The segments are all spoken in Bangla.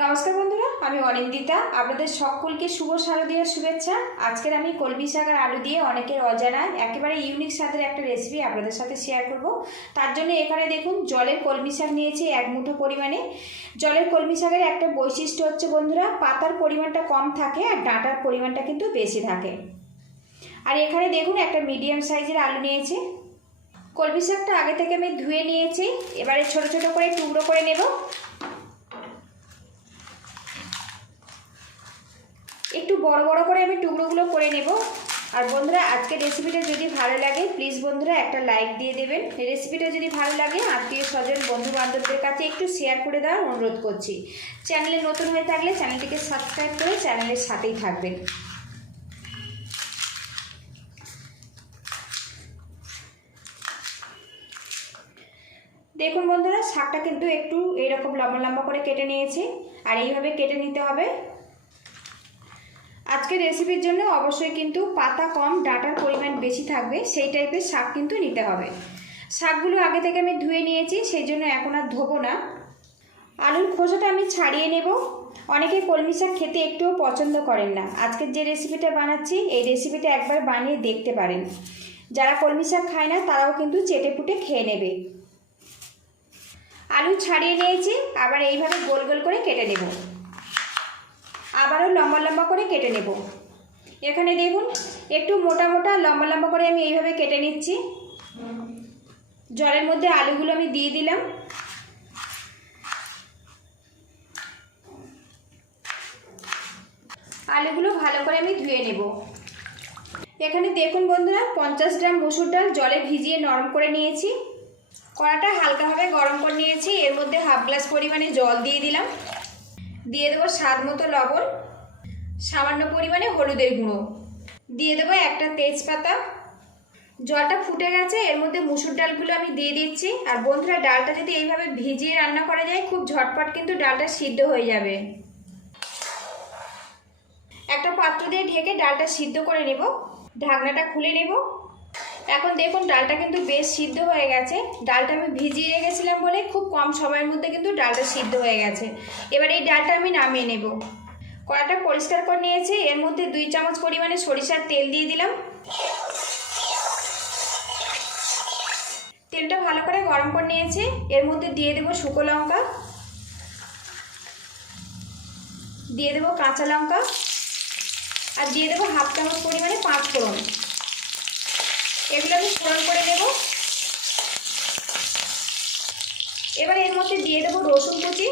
নমস্কার বন্ধুরা, আমি অনিন্দিতা। আপনাদের সকলকে শুভ শারদীয় শুভেচ্ছা। আজকের আমি কলমি শাক আর আলু দিয়ে অনেকের অজানা একেবারে ইউনিক স্বাদের একটা রেসিপি আপনাদের সাথে শেয়ার করব। তার জন্য এখানে দেখুন, জলের কলমি শাক নিয়েছি এক মুঠো পরিমাণে। জলের কলমি শাকের একটা বৈশিষ্ট্য হচ্ছে বন্ধুরা, পাতার পরিমাণটা কম থাকে আর ডাঁটার পরিমাণটা কিন্তু বেশি থাকে। আর এখানে দেখুন, একটা মিডিয়াম সাইজের আলু নিয়েছি। কলমি শাকটা আগে থেকে আমি ধুয়ে নিয়েছি। এবারে ছোট ছোট করে টুকরো করে নেব। একটু বড় বড় করে আমি টুকরোগুলো করে নেব। আর বন্ধুরা আজকে রেসিপিটা যদি ভালো লাগে প্লিজ বন্ধুরা একটা লাইক দিয়ে দেবেন। রেসিপিটা যদি ভালো লাগে, আত্মীয় স্বজন বন্ধু বান্ধবদের কাছে একটু শেয়ার করে দেওয়ার অনুরোধ করছি। চ্যানেলে নতুন হয়ে থাকলে চ্যানেলটিকে সাবস্ক্রাইব করে চ্যানেলের সাথেই থাকবেন। দেখুন বন্ধুরা, শাকটা কিন্তু একটু এরকম লম্বা লম্বা করে কেটে নিয়েছি। আর এইভাবে কেটে নিতে হবে। আজকের রেসিপির জন্য অবশ্যই কিন্তু পাতা কম, ডাটার পরিমাণ বেশি থাকবে, সেই টাইপের শাক কিন্তু নিতে হবে। শাকগুলো আগে থেকে আমি ধুয়ে নিয়েছি, সেই জন্য এখন আর ধোবো না। আলুর খোসাটা আমি ছাড়িয়ে নেব। অনেকে কলমি শাক খেতে একটুও পছন্দ করেন না। আজকের যে রেসিপিটা বানাচ্ছি, এই রেসিপিটা একবার বানিয়ে দেখতে পারেন। যারা কলমি শাক খায় না, তারাও কিন্তু চেটে পুটে খেয়ে নেবে। আলু ছাড়িয়ে নিয়েছি, আবার এইভাবে গোল গোল করে কেটে নেব। আবারও লম্বা লম্বা করে কেটে নেব। এখানে দেখুন, একটু মোটা মোটা, লম্বা লম্বা করে আমি এইভাবে কেটে নিচ্ছি। জলের মধ্যে আলুগুলো আমি দিয়ে দিলাম। আলুগুলো ভালো করে আমি ধুয়ে নেব। এখানে দেখুন বন্ধুরা, পঞ্চাশ গ্রাম মসুর ডাল জলে ভিজিয়ে নরম করে নিয়েছি। কড়াটা হালকাভাবে গরম করে নিয়েছি। এর মধ্যে হাফ গ্লাস পরিমাণে জল দিয়ে দিলাম। দিয়ে দেবো স্বাদ মতো লবণ, সামান্য পরিমাণে হলুদের গুঁড়ো। দিয়ে দেবো একটা তেজপাতা। জলটা ফুটে গেছে, এর মধ্যে মুসুর ডালগুলো আমি দিয়ে দিচ্ছি। আর বন্ধুরা, ডালটা যদি এইভাবে ভিজিয়ে রান্না করা যায়, খুব ঝটপট কিন্তু ডালটা সিদ্ধ হয়ে যাবে। একটা পাত্র দিয়ে ঢেকে ডালটা সিদ্ধ করে নেব। ঢাকনাটা খুলে নেব। এখন দেখুন, ডালটা কিন্তু বেশ সিদ্ধ হয়ে গেছে। ডালটা আমি ভিজিয়ে রেখেছিলাম বলে খুব কম সময়ের মধ্যে কিন্তু ডালটা সিদ্ধ হয়ে গেছে। এবার এই ডালটা আমি নামিয়ে নেব। কড়াটা পরিষ্কার করে নিয়েছি। এর মধ্যে দুই চামচ পরিমাণে সরিষার তেল দিয়ে দিলাম। তেলটা ভালো করে গরম করে নিয়েছি। এর মধ্যে দিয়ে দেবো শুকো লঙ্কা। দিয়ে দেবো কাঁচা লঙ্কা। আর দিয়ে দেবো হাফ চামচ পরিমাণে পাঁচ ফোড়ন এগুলো আমি ফোড়ন করে দেব এবার এর মধ্যে দিয়ে দেবো রসুন কুচি।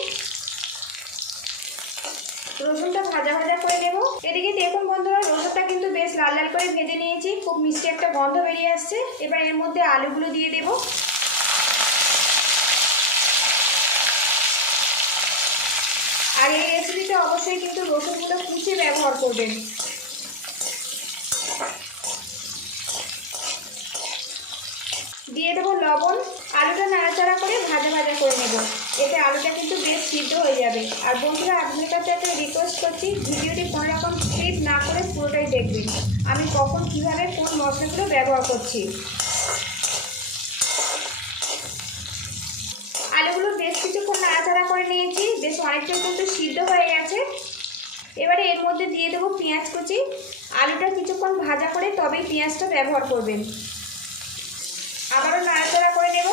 রসুনটা ভাজা ভাজা করে নেব। এদিকে দেখুন বন্ধুরা, রসুনটা কিন্তু বেশ লাল লাল করে ভেজে নিয়েছি। খুব মিষ্টি একটা গন্ধ বেরিয়ে আসছে। এবার এর মধ্যে আলুগুলো দিয়ে দেব। আর এই রেসিপিতে অবশ্যই কিন্তু রসুনগুলো কুচে ব্যবহার করবেন। দিয়ে দেবো লবণ, আলুটা নাড়াচাড়া করে ভাজা ভাজা করে নেব। এতে আলুটা কিন্তু বেশ সিদ্ধ হয়ে যাবে। আর বন্ধুরা আপনার কাছে একটা রিকোয়েস্ট করছি, ভিডিওটি কোনো রকম স্কিপ না করে পুরোটাই দেখবেন। আমি কখন, কীভাবে, কোন মশলাগুলো ব্যবহার করছি। আলুগুলো বেশ কিছুক্ষণ নাড়াচাড়া করে নিয়েছি। বেশ অনেকটা কিন্তু সিদ্ধ হয়ে গেছে। এবারে এর মধ্যে দিয়ে দেবো পেঁয়াজ কুচি। আলুটা কিছুক্ষণ ভাজা করে তবেই পেঁয়াজটা ব্যবহার করবেন আবারও নাড়াচাড়া করে নেব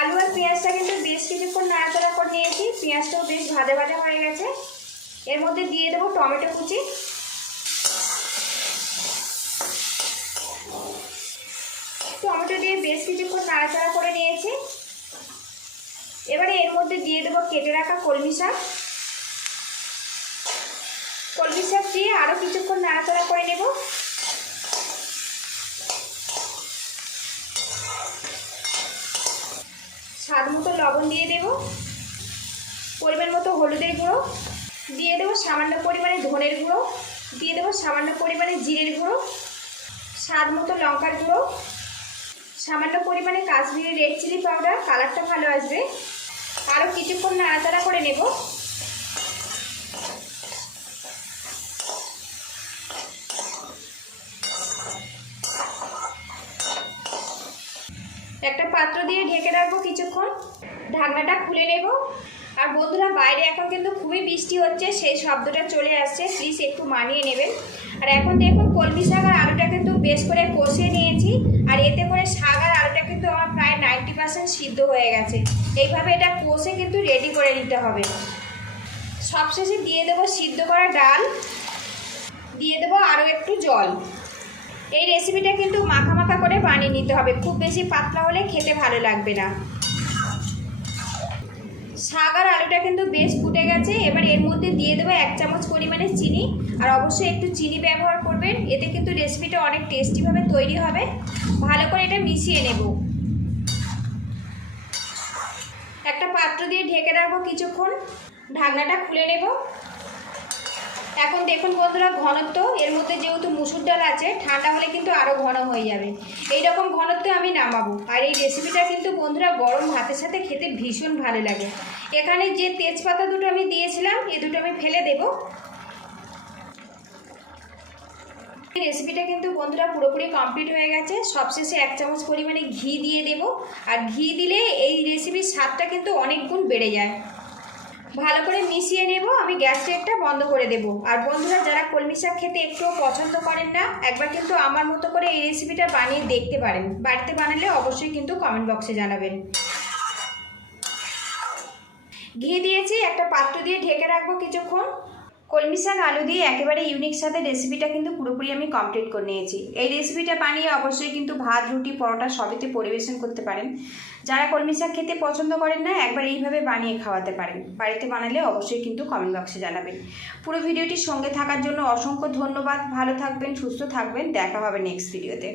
আলু আর পেঁয়াজটা কিন্তু বেশ কিছুক্ষণ নাড়াচাড়া করে নিয়েছি। পেঁয়াজটাও বেশ ভাজা ভাজা হয়ে গেছে। এর মধ্যে দিয়ে দেবো টমেটো কুচি। টমেটো দিয়ে বেশ কিছুক্ষণ নাড়াচাড়া করে নিয়েছি। এবারে এর মধ্যে দিয়ে দেবো কেটে রাখা কলমি শাক। কলমি শাক দিয়ে আরও কিছুক্ষণ নাড়াচাড়া করে নেব। স্বাদ মতো লবণ দিয়ে দেব। পরিমাণ মতো হলুদের গুঁড়ো। দিয়ে দেবো সামান্য পরিমাণে ধনের গুঁড়ো। দিয়ে দেবো সামান্য পরিমাণে জিরের গুঁড়ো। স্বাদ মতো লঙ্কার গুঁড়ো। সামান্য পরিমাণে কাশ্মীরি রেড চিলি পাউডার, কালারটা ভালো আসবে। আরও কিছুক্ষণ নাড়াচাড়া করে নেব একটা পাত্র দিয়ে ঢেকে রাখব কিছুক্ষণ। ঢাকনাটা খুলে নেব। আর বন্ধুরা, বাইরে এখন কিন্তু খুবই বৃষ্টি হচ্ছে, সেই শব্দটা চলে আসছে। প্লিজ একটু মানিয়ে নেবেন। আর এখন দেখুন, কলমি শাক আর আলুটা কিন্তু বেশ করে কষিয়ে নিয়েছি। আর এতে করে শাক আর আলুটা কিন্তু আমার প্রায় নাইনটি পার্সেন্ট সিদ্ধ হয়ে গেছে। এইভাবে এটা কষে কিন্তু রেডি করে নিতে হবে। সবশেষে দিয়ে দেবো সিদ্ধ করা ডাল। দিয়ে দেবো আরও একটু জল। এই রেসিপিটা কিন্তু মাখা মাখা করে বানিয়ে নিতে হবে। খুব বেশি পাতলা হলে খেতে ভালো লাগবে না। শাক আর আলুটা কিন্তু বেশ ফুটে গেছে। এবার এর মধ্যে দিয়ে দেবো এক চামচ পরিমাণে চিনি। আর অবশ্যই একটু চিনি ব্যবহার করবেন। এতে কিন্তু রেসিপিটা অনেক টেস্টিভাবে তৈরি হবে। ভালো করে এটা মিশিয়ে নেব। একটা পাত্র দিয়ে ঢেকে রাখব কিছুক্ষণ। ঢাকনাটা খুলে নেব। এখন দেখুন বন্ধুরা, ঘনত্ব, এর মধ্যে যেহেতু মুসুর ডাল আছে, ঠান্ডা হলে কিন্তু আরও ঘন হয়ে যাবে। এই রকম ঘনত্ব আমি নামাবো। আর এই রেসিপিটা কিন্তু বন্ধুরা গরম ভাতের সাথে খেতে ভীষণ ভালো লাগে। এখানে যে তেজপাতা দুটো আমি দিয়েছিলাম, এ দুটো আমি ফেলে দেবো। এই রেসিপিটা কিন্তু বন্ধুরা পুরোপুরি কমপ্লিট হয়ে গেছে। সবশেষে এক চামচ পরিমাণে ঘি দিয়ে দেব। আর ঘি দিলে এই রেসিপির স্বাদটা কিন্তু অনেক গুণ বেড়ে যায়। ভালো করে মিশিয়ে নেব, আমি গ্যাসটা একটা বন্ধ করে দেব। আর বন্ধুরা, যারা কলমি শাক খেতে একটুও পছন্দ করেন না, একবার কিন্তু আমার মতো করে এই রেসিপিটা বানিয়ে দেখতে পারেন। বাড়িতে বানালে অবশ্যই কিন্তু কমেন্ট বক্সে জানাবেন। ঘি দিয়েছি, একটা পাত্র দিয়ে ঢেকে রাখব কিছুক্ষণ। কলমি শাক আলু দিয়ে একেবারে ইউনিক সাথে রেসিপিটা কিন্তু পুরোপুরি আমি কমপ্লিট করে নিয়েছি। এই রেসিপিটা বানিয়ে অবশ্যই কিন্তু ভাত, রুটি, পরোটা সবেতে পরিবেশন করতে পারেন। যারা কলমি শাক খেতে পছন্দ করেন না, একবার এইভাবে বানিয়ে খাওয়াতে পারেন। বাড়িতে বানালে অবশ্যই কিন্তু কমেন্ট বক্সে জানাবেন। পুরো ভিডিওটির সঙ্গে থাকার জন্য অসংখ্য ধন্যবাদ। ভালো থাকবেন, সুস্থ থাকবেন। দেখা হবে নেক্সট ভিডিওতে